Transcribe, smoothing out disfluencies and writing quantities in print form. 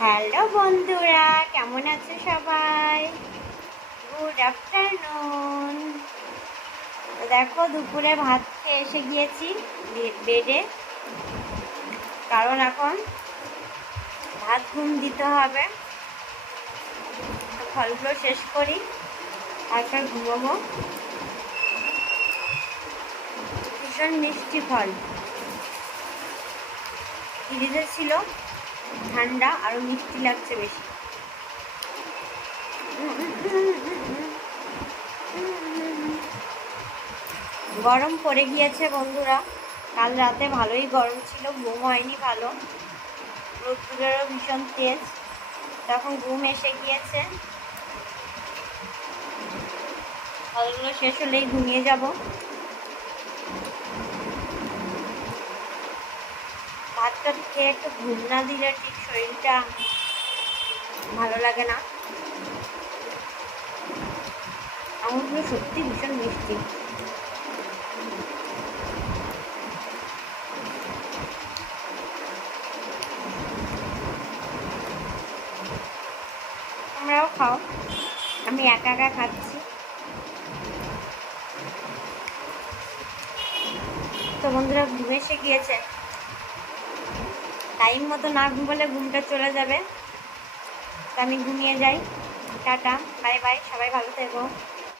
Hello বন্ধুরা, কেমন আছে সবাই? Good afternoon. দেখো, দুপুরে ভাত খেয়ে এসে গিয়েছি বেডে, কারণ এখন ভাত ঘুম দিতে হবে। তো ফলগুলো শেষ করি, তারপর ঘুমাবো। ভীষণ মিষ্টি ফল, ফ্রিজে ছিল, ঠান্ডা আরো মিষ্টি লাগছে বেশি। গরম পড়ে গিয়েছে বন্ধুরা, কাল রাতে ভালোই গরম ছিল, ঘুম হয়নি ভালো, রোদ্দুরেরও ভীষণ তেজ, তখন ঘুম এসে গিয়েছে। ফলগুলো শেষ হলেই ঘুমিয়ে যাব। ভাতটা খেয়ে একটু ঘুম না দিলে ঠিক শরীরটা ভালো লাগে না। আঙুরগুলো সত্যি ভীষণ মিষ্টি। তোমরাও খাও, আমি একা একা খাচ্ছি। তো বন্ধুরা, ঘুম এসে গিয়েছে, টাইম মতো না ঘুমালে ঘুমটা চলে যাবে। তো আমি ঘুমিয়ে যাই। টাটা, বাই বাই, সবাই ভালো থেকো।